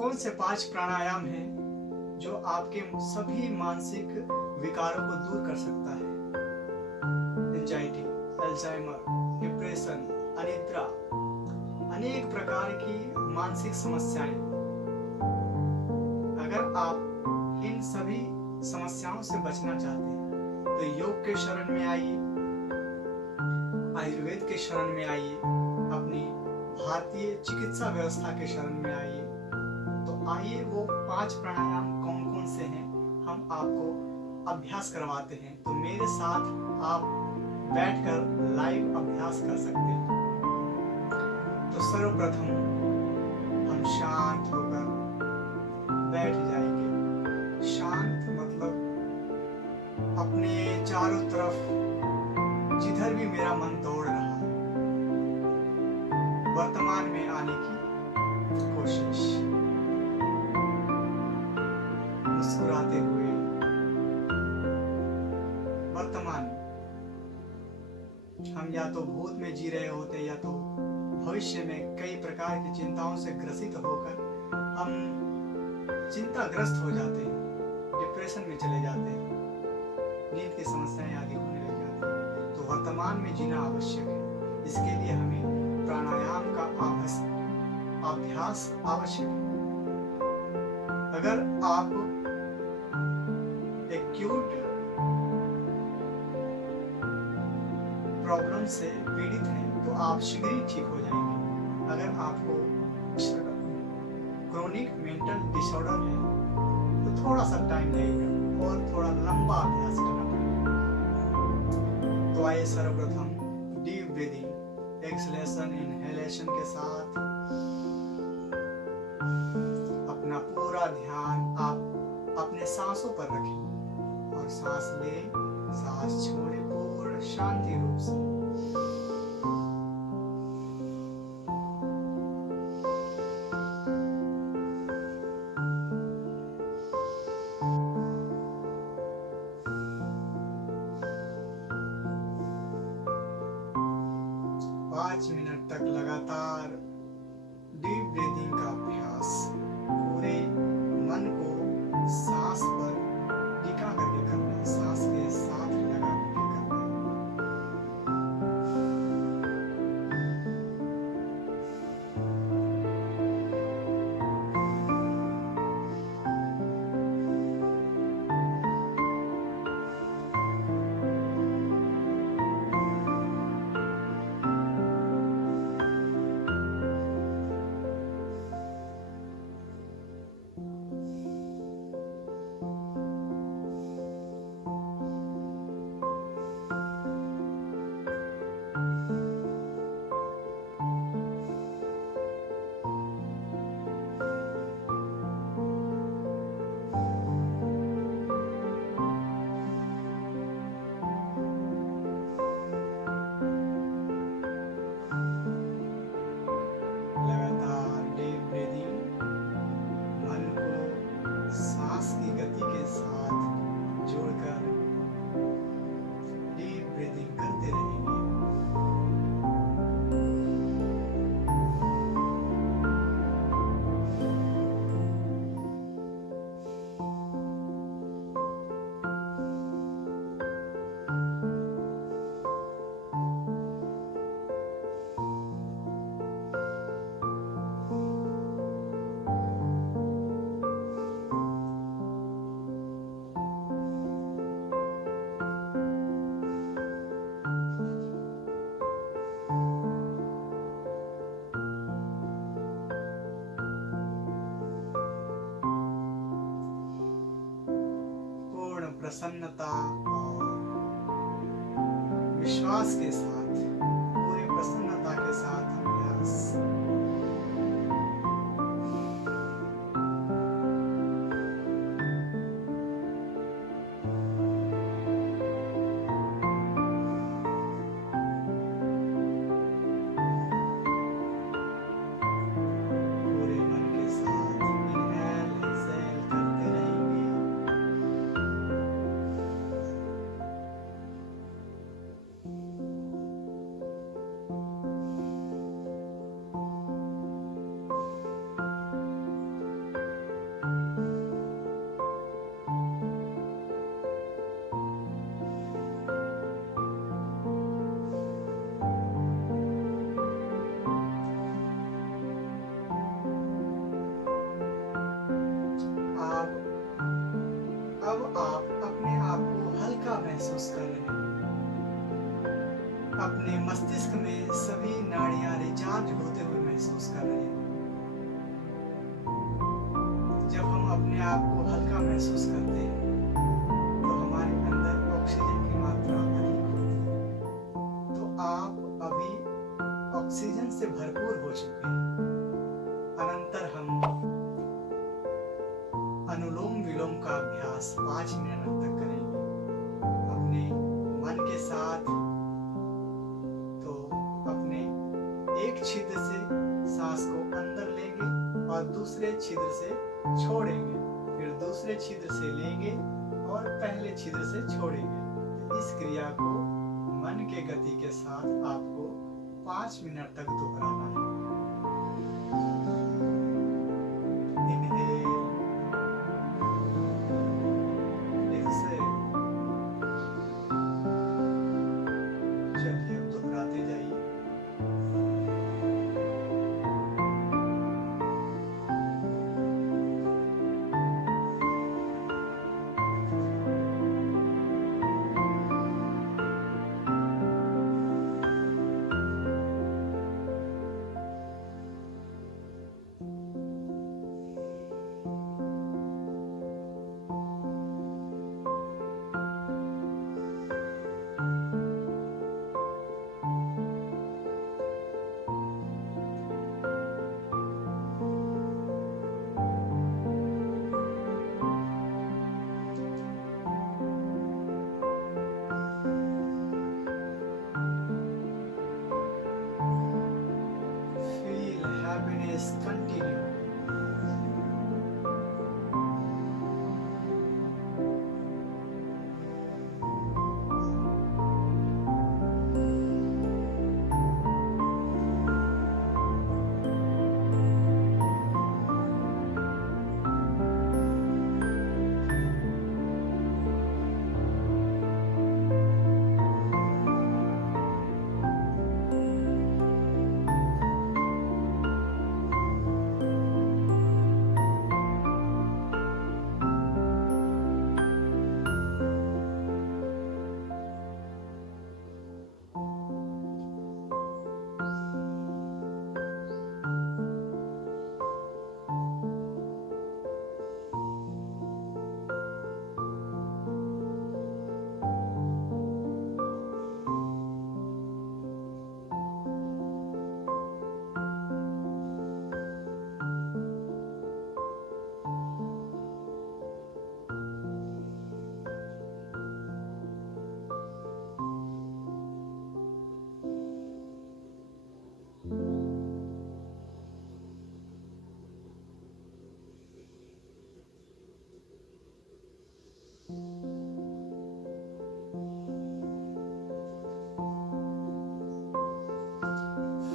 कौन से 5 प्राणायाम हैं जो आपके सभी मानसिक विकारों को दूर कर सकता है? एंजाइटी, अल्जाइमर, डिप्रेशन, अनिद्रा, अनेक प्रकार की मानसिक समस्याएं। अगर आप इन सभी समस्याओं से बचना चाहते हैं तो योग के शरण में आइए, आयुर्वेद के शरण में आइए, अपनी भारतीय चिकित्सा व्यवस्था के शरण में आइए। तो आइए वो 5 प्राणायाम कौन कौन से हैं हम आपको अभ्यास करवाते हैं। तो मेरे साथ आप बैठकर लाइव अभ्यास कर सकते हैं। तो सर्वप्रथम हम शांत होकर बैठ जाएंगे। शांत मतलब अपने चारों तरफ जिधर भी मेरा मन दौड़ रहा है वर्तमान में आने की कोशिश, मुस्कुराते हुए वर्तमान में। हम या तो भूत में जी रहे होते या तो भविष्य में कई प्रकार की चिंताओं से ग्रसित होकर हम चिंताग्रस्त हो जाते हैं, डिप्रेशन में चले जाते हैं, नींद की समस्याएं आदि होने लग जाती हैं। तो वर्तमान में जीना आवश्यक है। इसके लिए हमें प्राणायाम का अभ्यास आवश्यक है। अगर आप एक्यूट प्रॉब्लम से पीड़ित हैं तो आप शीघ्र ही ठीक हो जाएंगे। अगर आपको क्रोनिक मेंटल डिसऑर्डर है तो थोड़ा सा टाइम लगेगा और थोड़ा लंबा अभ्यास करना पड़ेगा। तो आइए सर्वप्रथम डीप ब्रीदिंग, एक्सलेशन, इनहेलेशन के साथ अपना पूरा ध्यान आप अपने सांसों पर रखें और सांस लें, सांस छोड़ें पूर्ण शांति रूप से। मिनट तक लगातार डीप ब्रीदिंग का अभ्यास पूरे मन को सांस पर टिका करके करना है, सांस के साथ लगा करके करना प्रसन्नता और विश्वास के साथ, पूरी प्रसन्नता के साथ अभ्यास। अपने आप को हल्का महसूस करते हैं तो हमारे अंदर ऑक्सीजन की मात्रा अधिक होती है। तो आप अभी ऑक्सीजन से भरपूर हो चुके हैं। अनंतर हम अनुलोम विलोम का अभ्यास 5 मिनट तक करेंगे अपने मन के साथ। तो अपने एक छिद्र से सांस को अंदर लेंगे और दूसरे छिद्र से छोड़ेंगे, फिर दूसरे छिद्र से लेंगे और पहले छिद्र से छोड़ेंगे। तो इस क्रिया को मन के गति के साथ आपको 5 मिनट तक दोहराना है। Inhale, exhale। चलिए अब दोहराते जाइए। Feel happiness continue.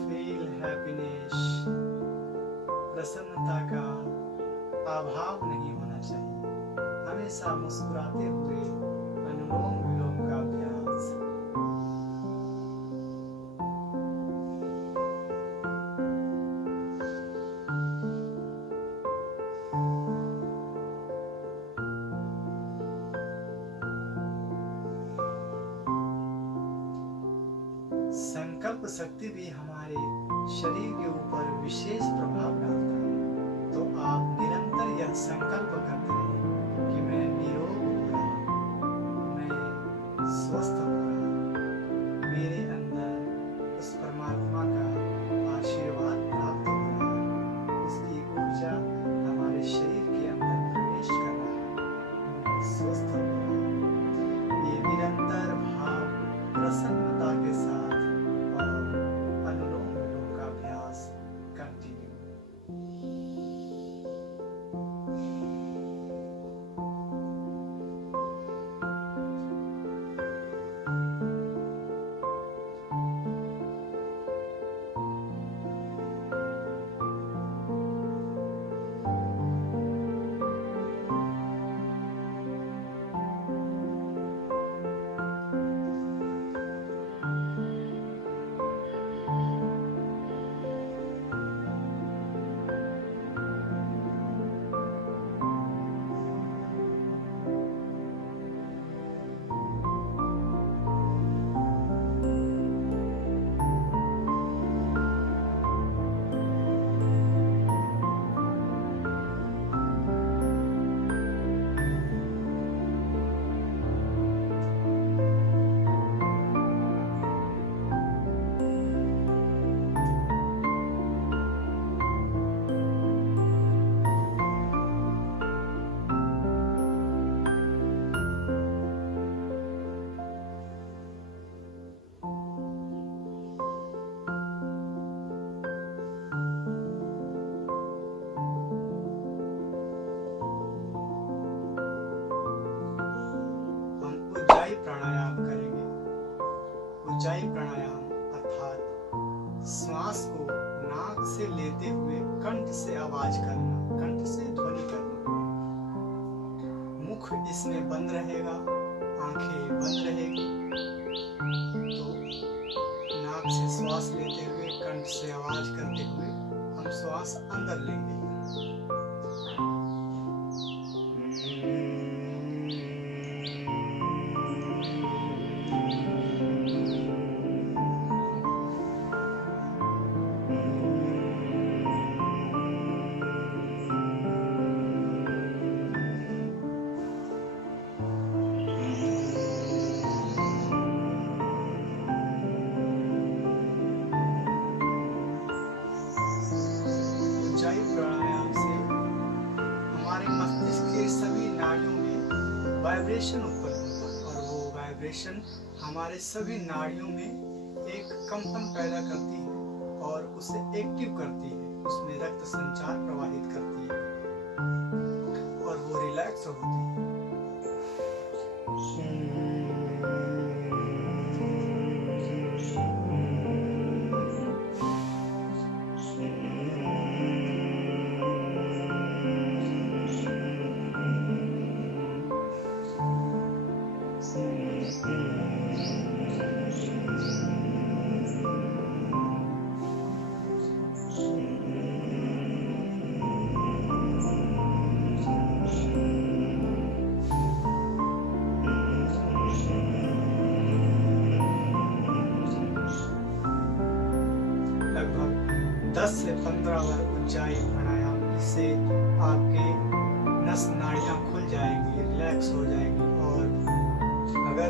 Feel happiness. प्रसन्नता का अभाव नहीं होना चाहिए। हमेशा मुस्कुराते हुए अनुलोम विलोम का अभ्यास। संकल्प शक्ति भी हमारे शरीर के ऊपर विशेष प्रभाव डालता है। तो आप निरंतर यह संकल्प करते रहें कि मैं निरोग हो रहा, मैं स्वस्थ हो रहा, मेरे अंदर उस परमात्मा का आशीर्वाद प्राप्त हो रहा है, उसकी ऊर्जा हमारे शरीर के अंदर प्रवेश कर रहा है, मैं स्वस्थ हो रहा। ये निरंतर भाव प्रसन्नता के साथ और अनुलोम विलोम का अभ्यास कंटिन्यू। प्राणायाम करेंगे। उज्जाई प्राणायाम अर्थात श्वास को नाक से लेते हुए कंठ से आवाज करना, कंठ से ध्वनि करना। मुख इसमें बंद रहेगा, आंखें बंद रहेगी। तो नाक से श्वास लेते हुए कंठ से आवाज करते हुए हम श्वास अंदर लेंगे। उज्जाई प्राणायाम से हमारे मस्तिष्क के सभी नाड़ियों में वाइब्रेशन उत्पन्न होता है और वो वाइब्रेशन हमारे सभी नाड़ियों में एक कंपन पैदा करती है और उसे एक्टिव करती है, उसमें रक्त संचार प्रवाहित करती है और वो रिलैक्स होती है। लगभग 10 से 15 बार उज्जाई प्राणायाम, इससे आपके नस नाड़ियाँ खुल जाएंगी, रिलैक्स हो जाएंगी। और अगर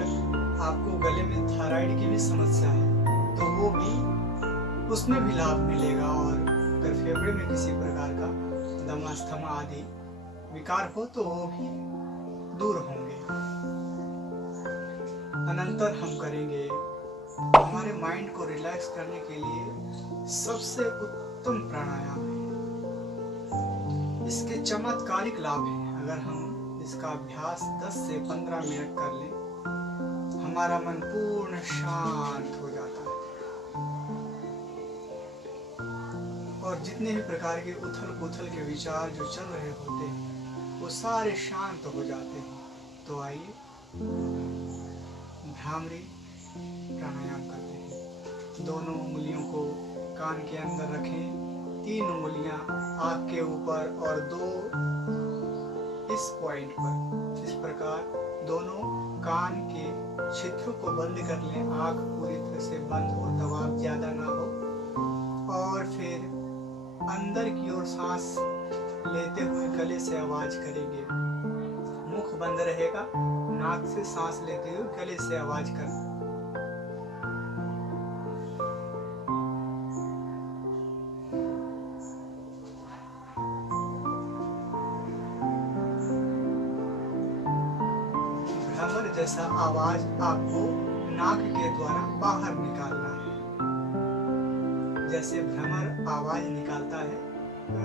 आपको गले में थायराइड की भी समस्या है तो वो भी, उसमें भी लाभ मिलेगा। और अगर फेफड़े में किसी प्रकार का दमा, अस्थमा आदि विकार हो तो वो भी दूर होंगे। अनंतर हम करेंगे हमारे माइंड को रिलैक्स करने के लिए सबसे उत्तम प्राणायाम है। इसके चमत्कारिक लाभ हैं। अगर हम इसका अभ्यास 10 से 15 मिनट कर लें, हमारा मन पूर्ण शांत हो जाता है और जितने भी प्रकार के उथल पुथल के विचार जो चल रहे होते हैं वो सारे शांत हो जाते हैं। तो आइए भ्रामरी प्राणायाम करते हैं। दोनों उंगलियों को कान के अंदर रखें, 3 उंगलियां आँख के ऊपर और 2 इस पॉइंट पर। इस प्रकार दोनों कान के छिद्र को बंद कर लें, आँख पूरी तरह से बंद हो, दबाव ज्यादा ना हो। और फिर अंदर की ओर सांस लेते हुए गले से आवाज करेंगे। मुख बंद रहेगा, नाक से सांस लेते हुए गले से आवाज करना। भ्रमर जैसा आवाज आपको नाक के द्वारा बाहर निकालना है। जैसे भ्रमर आवाज निकालता है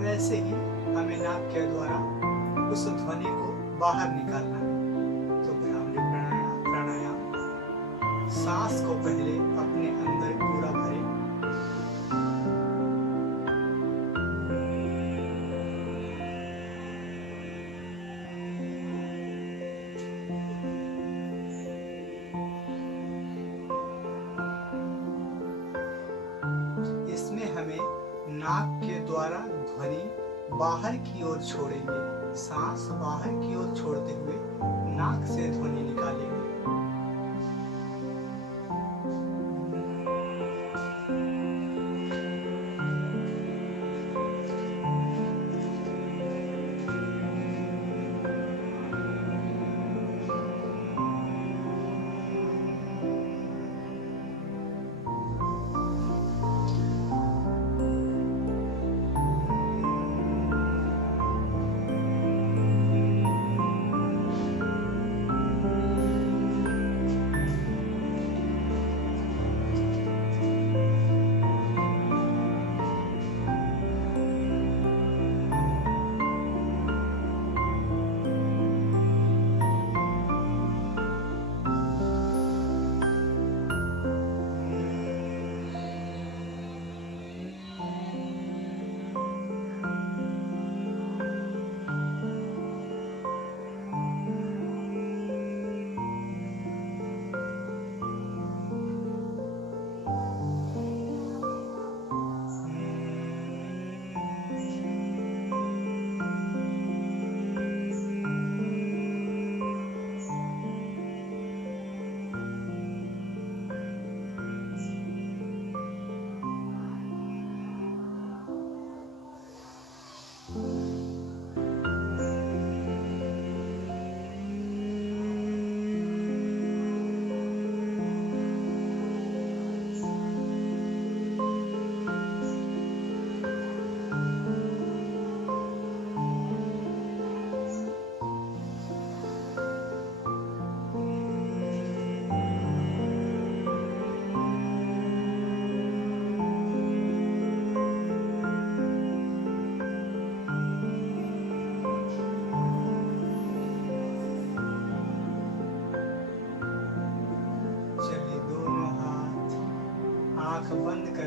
वैसे ही हमें नाक के द्वारा उस ध्वनि को बाहर निकालना है। तो भ्रामरी प्राणायाम सांस को पहले अपने अंदर पूरा भरें, इसमें हमें नाक के द्वारा ध्वनि बाहर की ओर छोड़ेंगे। सांस बाहर की ओर छोड़ते हुए नाक से ध्वनि निकालेंगे।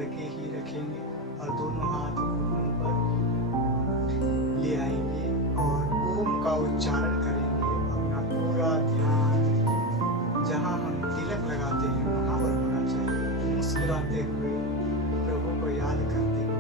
करके ही रखेंगे और दोनों हाथ घुटनों पर ले आएंगे और ओम का उच्चारण करेंगे। अपना पूरा ध्यान जहाँ हम तिलक लगाते हैं वहाँ पर होना चाहिए, मुस्कुराते हुए प्रभु को याद करते हुए।